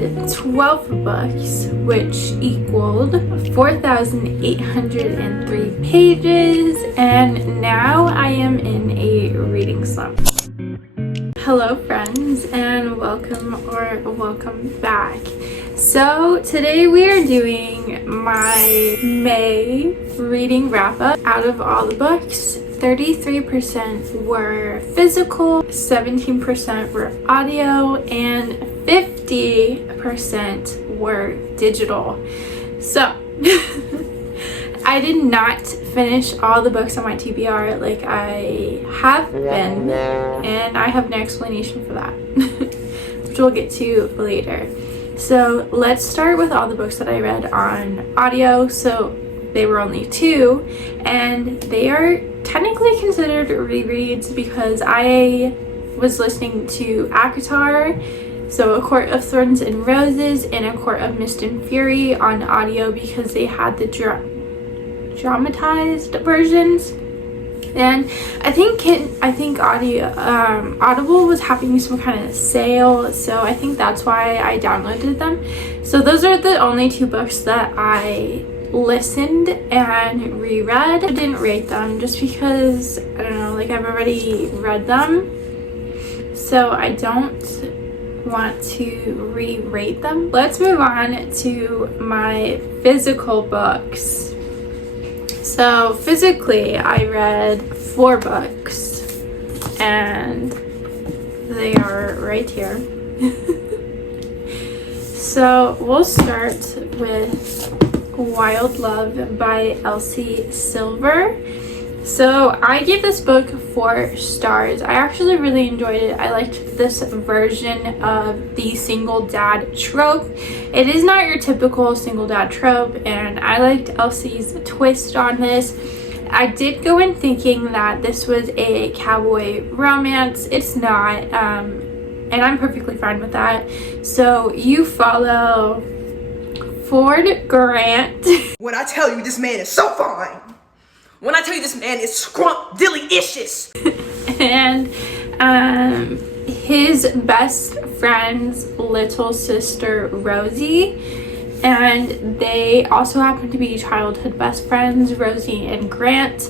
read 12 books, which equaled 4,803 pages, and now I am in a reading slump. Hello friends, and welcome back. So today we are doing my May reading wrap up. Out of all the books, 33% were physical, 17% were audio, and 50% were digital. So I did not finish all the books on my TBR like I have been, and I have no explanation for that, which we'll get to later. So let's start with all the books that I read on audio. So they were only 2, and they are technically considered rereads because I was listening to ACOTAR, so A Court of Thorns and Roses and A Court of Mist and Fury on audio because they had the dramatized versions. And I think Audible was having some kind of sale, so I think that's why I downloaded them. So those are the only 2 books that I listened and reread. I didn't rate them just because, I don't know, like I've already read them, so I don't want to re-rate them. Let's move on to my physical books. So physically, I read 4 books, and they are right here. So we'll start with Wild Love by Elsie Silver. So I gave this book 4 stars. I actually really enjoyed it. I liked this version of the single dad trope. It is not your typical single dad trope, and I liked Elsie's twist on this. I did go in thinking that this was a cowboy romance. It's not, and I'm perfectly fine with that. So you follow Ford Grant. When I tell you this man is so fine. When I tell you this man is scrumptious. And his best friend's little sister Rosie, and they also happen to be childhood best friends, Rosie and Grant.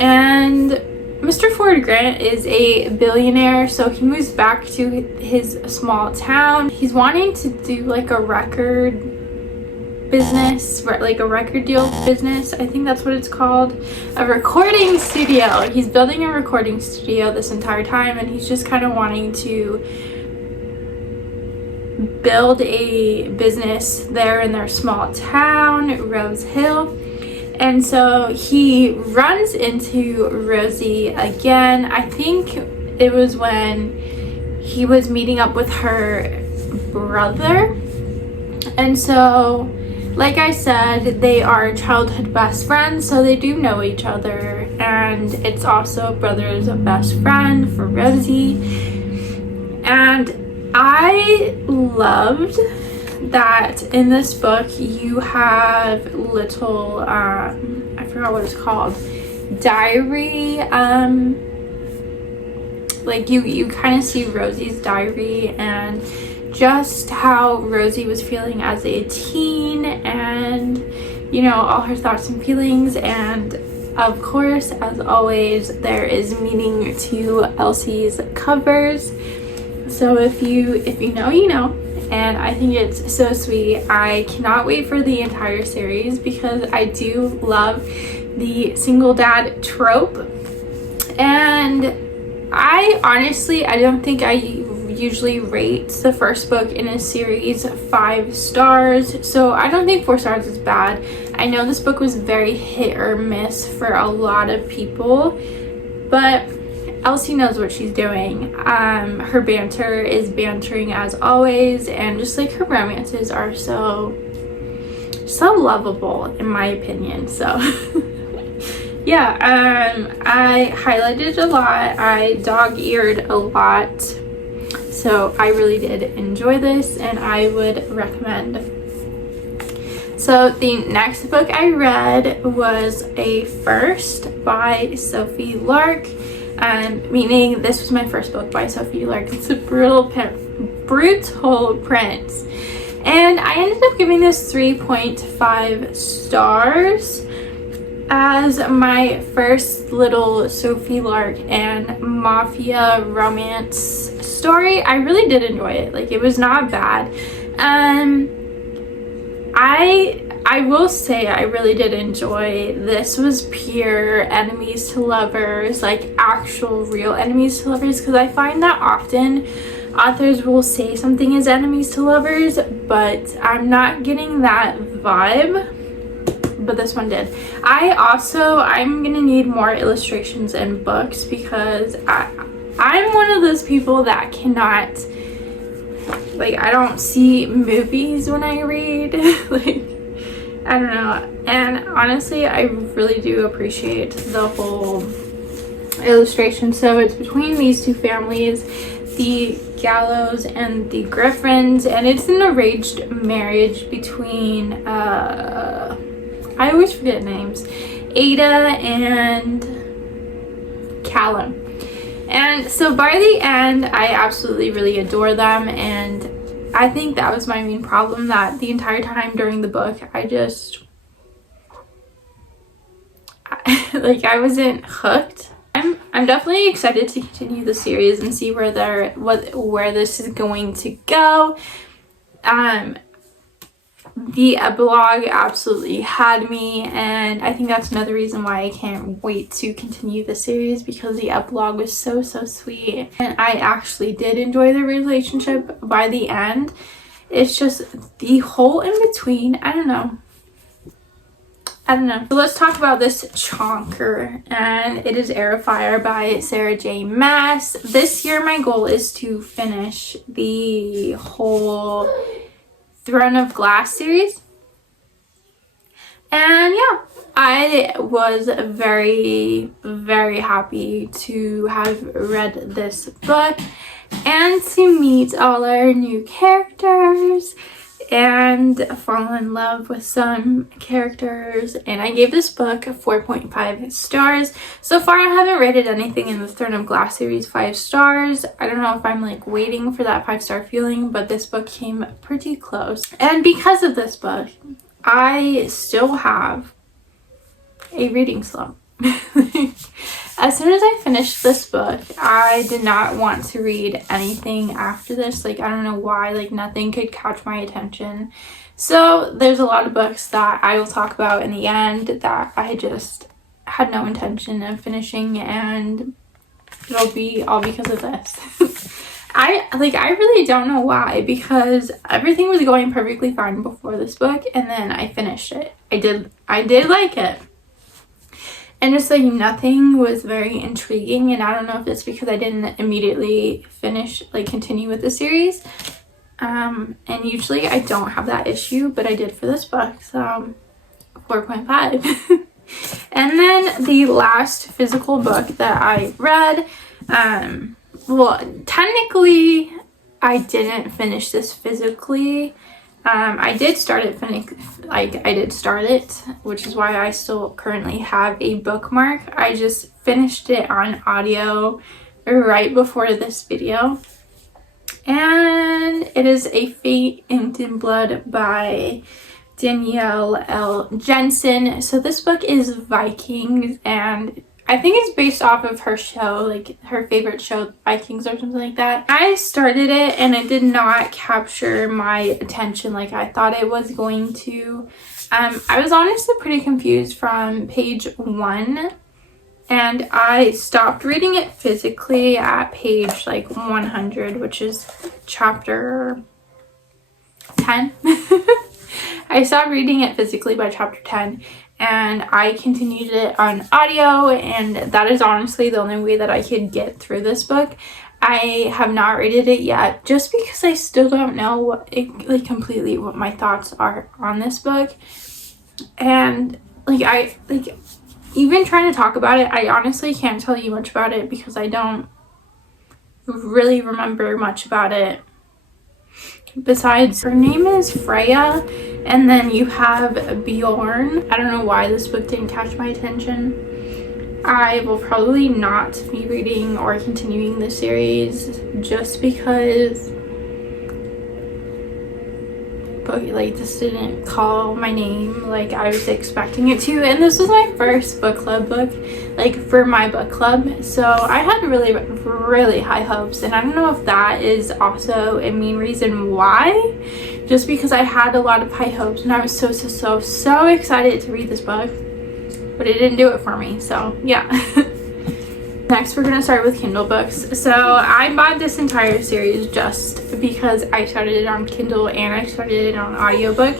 And Mr. Ford Grant is a billionaire, so he moves back to his small town. He's wanting to do like a record business, like a record deal business, I think that's what it's called, a recording studio. He's building a recording studio this entire time, and he's just kind of wanting to build a business there in their small town, Rose Hill. And so he runs into Rosie again. I think it was when he was meeting up with her brother. And so, like I said, they are childhood best friends, so they do know each other, and it's also brother's best friend for Rosie. And I loved that in this book you have little, I forgot what it's called, diary, like you kind of see Rosie's diary and just how Rosie was feeling as a teen, and you know, all her thoughts and feelings. And of course, as always, there is meaning to Elsie's covers. So if you know, you know. And I think it's so sweet. I cannot wait for the entire series because I do love the single dad trope. And I honestly, I don't think I usually rate the first book in a series 5 stars, so I don't think 4 stars is bad. I know this book was very hit or miss for a lot of people, but Elsie knows what she's doing. Her banter is bantering as always, and just like her romances are so lovable in my opinion. So yeah, I highlighted a lot, I dog-eared a lot, so I really did enjoy this and I would recommend. So the next book I read was A First by Sophie Lark, meaning this was my first book by Sophie Lark. It's a brutal print. And I ended up giving this 3.5 stars as my first little Sophie, Lark, and Mafia romance story. I really did enjoy it. Like, it was not bad. I will say I really did enjoy this. Was pure enemies to lovers, like actual real enemies to lovers, because I find that often authors will say something is enemies to lovers, but I'm not getting that vibe, but this one did. I'm gonna need more illustrations in books, because I'm one of those people that cannot, like, I don't see movies when I read. Like, I don't know. And honestly, I really do appreciate the whole illustration. So it's between these two families, the Gallows and the Griffins, and it's an arranged marriage between I always forget names, Ada and Callum. And so by the end, I absolutely really adore them, and I think that was my main problem, that the entire time during the book, I wasn't hooked. I'm definitely excited to continue the series and see where this is going to go. The epilogue absolutely had me, and I think that's another reason why I can't wait to continue the series, because the epilogue was so sweet, and I actually did enjoy the relationship by the end. It's just the whole in between, I don't know. So let's talk about this chonker, and it is Heir by Sarah J Maas. This year my goal is to finish the whole Throne of Glass series, and yeah, I was very happy to have read this book and to meet all our new characters and fall in love with some characters. And I gave this book 4.5 stars. So far I haven't rated anything in the Throne of Glass series 5 stars. I don't know if I'm like waiting for that 5-star feeling, but this book came pretty close. And because of this book, I still have a reading slump. As soon as I finished this book, I did not want to read anything after this. Like, I don't know why, like nothing could catch my attention. So there's a lot of books that I will talk about in the end that I just had no intention of finishing, and it'll be all because of this. I really don't know why, because everything was going perfectly fine before this book, and then I finished it. I did like it. And just like nothing was very intriguing, and I don't know if it's because I didn't immediately continue with the series. And usually I don't have that issue, but I did for this book, so 4.5. And then the last physical book that I read, well, technically I didn't finish this physically. I did start it, which is why I still currently have a bookmark. I just finished it on audio right before this video. And it is A Fate Inked in Blood by Danielle L. Jensen. So this book is Vikings, and I think it's based off of her show, like her favorite show, Vikings or something like that. I started it and it did not capture my attention like I thought it was going to. I was honestly pretty confused from page 1, and I stopped reading it physically at page like 100, which is chapter 10. I stopped reading it physically by chapter 10. And I continued it on audio, and that is honestly the only way that I could get through this book. I have not rated it yet, just because I still don't know completely what my thoughts are on this book. And even trying to talk about it, I honestly can't tell you much about it because I don't really remember much about it. Besides, her name is Freya, and then you have Bjorn. I don't know why this book didn't catch my attention. I will probably not be reading or continuing the series just because book, like, this didn't call my name like I was expecting it to. And this was my first book club book, like, for my book club. So I had really, really high hopes. And I don't know if that is also a main reason why. Just because I had a lot of high hopes and I was so excited to read this book. But it didn't do it for me. So, yeah. Next, we're gonna start with Kindle books. So I bought this entire series just because I started it on Kindle and I started it on audiobook.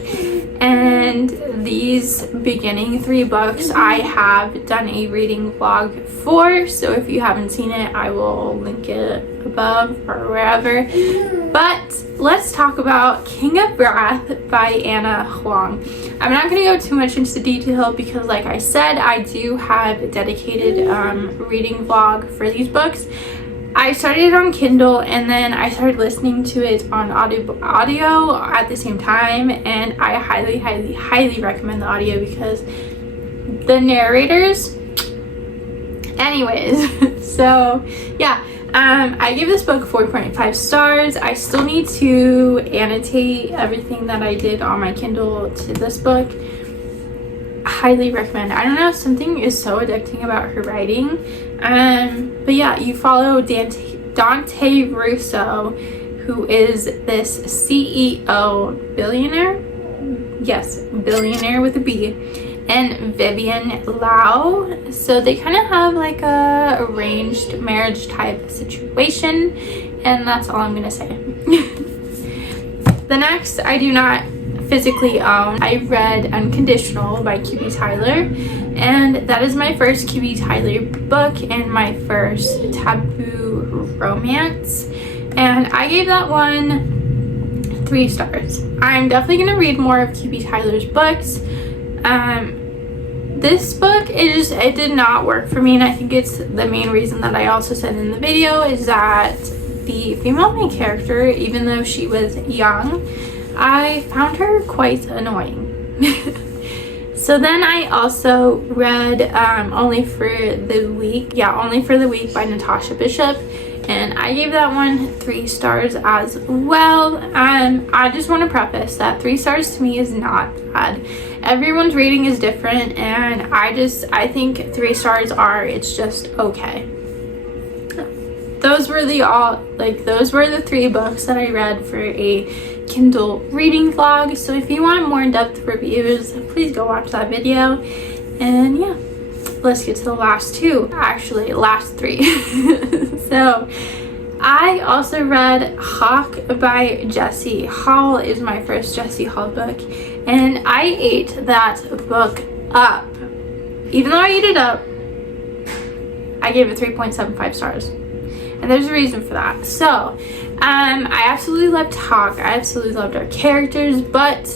And these beginning 3 books I have done a reading vlog for. So if you haven't seen it, I will link it above or wherever. But let's talk about King of Wrath by Anna Huang. I'm not going to go too much into detail because, like I said, I do have a dedicated reading vlog for these books. I started it on Kindle and then I started listening to it on audio at the same time, and I highly recommend the audio because the narrators, anyways. So yeah, I gave this book 4.5 stars. I still need to annotate everything that I did on my Kindle to this book. Highly recommend. I don't know, something is so addicting about her writing. But yeah, you follow Dante Russo, who is this CEO billionaire. Yes, billionaire with a B. And Vivian Lau. So they kind of have like a arranged marriage type situation, and that's all I'm gonna say. The next I do not physically own. I read Unconditional by Q.B. Tyler, and that is my first Q.B. Tyler book and my first taboo romance, and I gave that one 3 stars. I'm definitely gonna read more of Q.B. Tyler's books. This book, it did not work for me, and I think it's the main reason that I also said in the video is that the female main character, even though she was young, I found her quite annoying. So then I also read Only for the Week by Natasha Bishop, and I gave that one 3 stars as well. I just want to preface that 3 stars to me is not bad. Everyone's rating is different, and I think 3 stars it's just okay. Those were the 3 books that I read for a Kindle reading vlog. So if you want more in-depth reviews, please go watch that video. And yeah, let's get to the last 2, actually last 3. So I also read Hawke by Jessie. Hall is my first Jessie Hall book, and I ate that book up. Even though I ate it up, I gave it 3.75 stars. And there's a reason for that. So, I absolutely loved Hawke. I absolutely loved our characters, but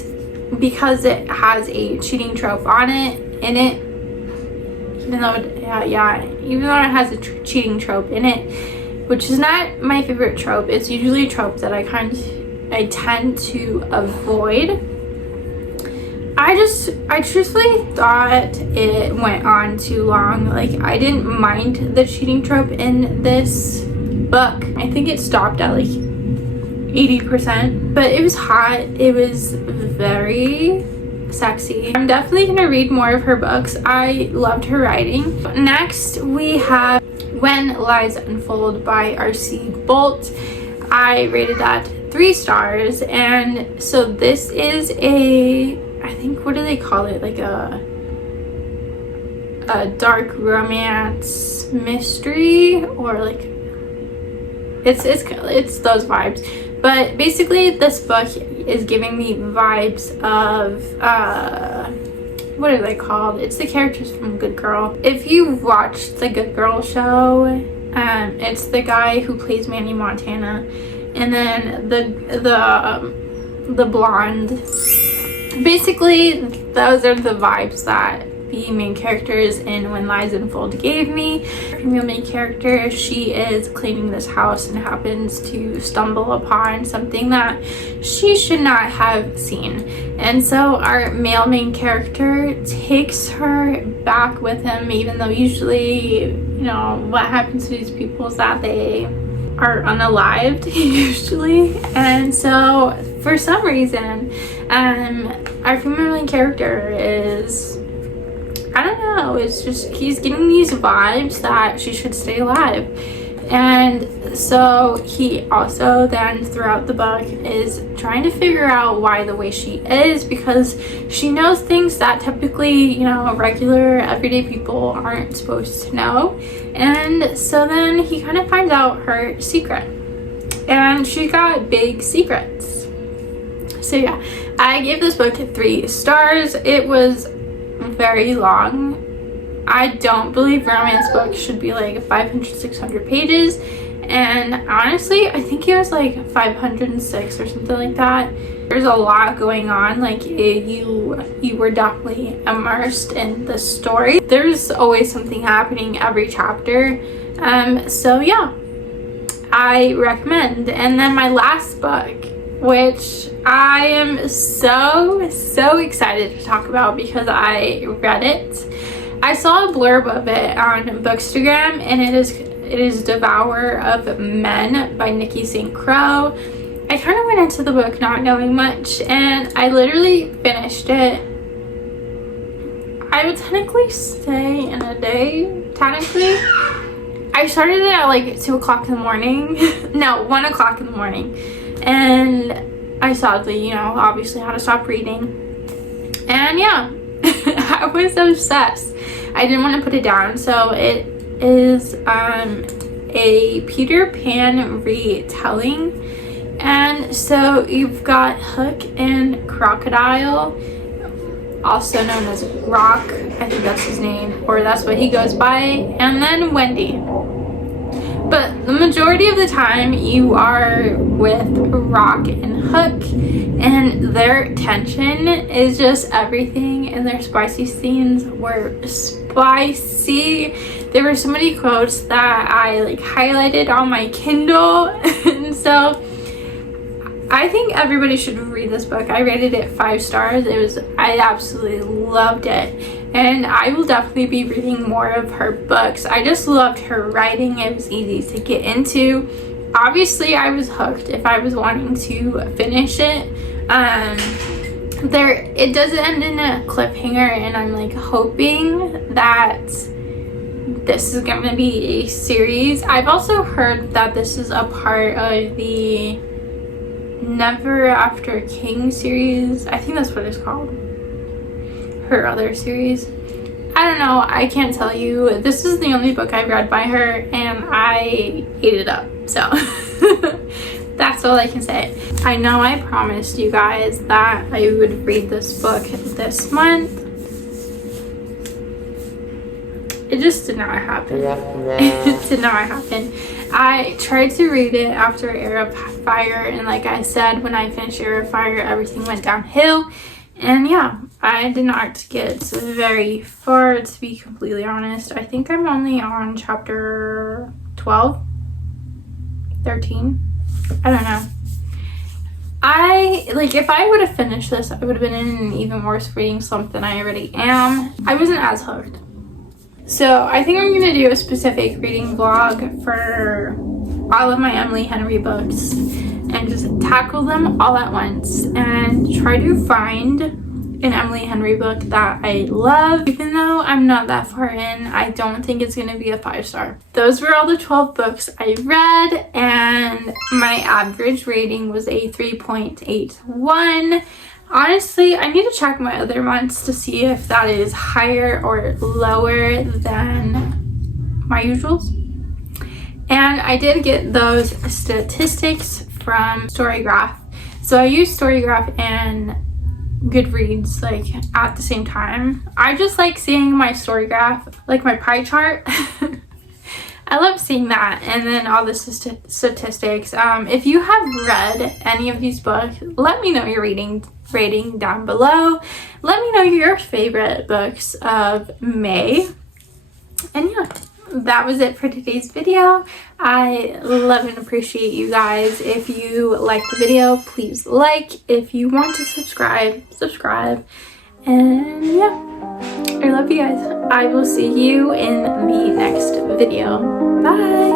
because it has a cheating trope in it, even though it has a cheating trope in it, which is not my favorite trope. It's usually a trope that I tend to avoid. I truthfully thought it went on too long. Like, I didn't mind the cheating trope in this book. I think it stopped at like 80%, but it was hot. It was very sexy. I'm definitely gonna read more of her books. I loved her writing. Next, we have When Lies Unfold by R.C. Boldt. I rated that 3 stars, and so this is I think, what do they call it? Like a dark romance mystery, or like it's those vibes. But basically, this book is giving me vibes of what are they called? It's the characters from Good Girl. If you watched the Good Girl show, it's the guy who plays Manny Montana, and then the blonde. Basically, those are the vibes that the main characters in When Lies Unfold gave me. Our female main character, she is cleaning this house and happens to stumble upon something that she should not have seen. And so our male main character takes her back with him, even though usually, what happens to these people is that they are unalived usually. And so for some reason, our female main character is, I don't know, it's just, he's getting these vibes that she should stay alive. And so he also then throughout the book is trying to figure out why the way she is, because she knows things that typically, you know, regular everyday people aren't supposed to know. And so then he kind of finds out her secret, and she got big secrets. So yeah, I gave this book 3 stars. It was very long. I don't believe romance books should be like 500-600 pages, and honestly I think it was like 506 or something like that. There's a lot going on, like you were definitely immersed in the story. There's always something happening every chapter, so yeah, I recommend. And then my last book, which I am so excited to talk about because I read it. I saw a blurb of it on Bookstagram, and it is Devourer of Men by Nikki St. Crowe. I kind of went into the book not knowing much, and I literally finished it. I would technically say in a day, technically. I started it at like 2 o'clock in the morning. No, 1 o'clock in the morning. And I sadly, you know, obviously had to stop reading. And yeah, I was obsessed. I didn't want to put it down. So it is a Peter Pan retelling. And so you've got Hook and Crocodile, also known as Rock, I think that's his name, or that's what he goes by, and then Wendy. But the majority of the time you are with Rock and Hook, and their tension is just everything, and their spicy scenes were spicy. There were so many quotes that I like highlighted on my Kindle, and so I think everybody should read this book. I rated it 5 stars. I absolutely loved it. And I will definitely be reading more of her books. I just loved her writing. It was easy to get into. Obviously, I was hooked if I was wanting to finish it. It does end in a cliffhanger, and I'm like hoping that this is going to be a series. I've also heard that this is a part of the Never After King series. I think that's what it's called. Her other series. I don't know. I can't tell you. This is the only book I read by her, and I ate it up. So that's all I can say. I know I promised you guys that I would read this book this month. It just did not happen. It did not happen. I tried to read it after Heir of Fire, and like I said, when I finished Heir of Fire, everything went downhill. And yeah, I did not get very far, to be completely honest. I think I'm only on chapter 12, 13. I don't know. If I would have finished this, I would have been in an even worse reading slump than I already am. I wasn't as hooked. So I think I'm going to do a specific reading vlog for all of my ℙ𝕝𝕤 books and just tackle them all at once and try to find an ℙ𝕝𝕤 book that I love. Even though I'm not that far in, I don't think it's going to be a 5-star. Those were all the 12 books I read, and my average rating was a 3.81. Honestly, I need to check my other months to see if that is higher or lower than my usuals. And I did get those statistics from Storygraph. So I use Storygraph and Goodreads like at the same time. I just like seeing my Storygraph, like my pie chart. I love seeing that, and then all the statistics. If you have read any of these books, let me know your rating down below. Let me know your favorite books of May. And yeah, that was it for today's video. I love and appreciate you guys. If you liked the video, please like. If you want to subscribe. And yeah, I love you guys. I will see you in the next video. Bye.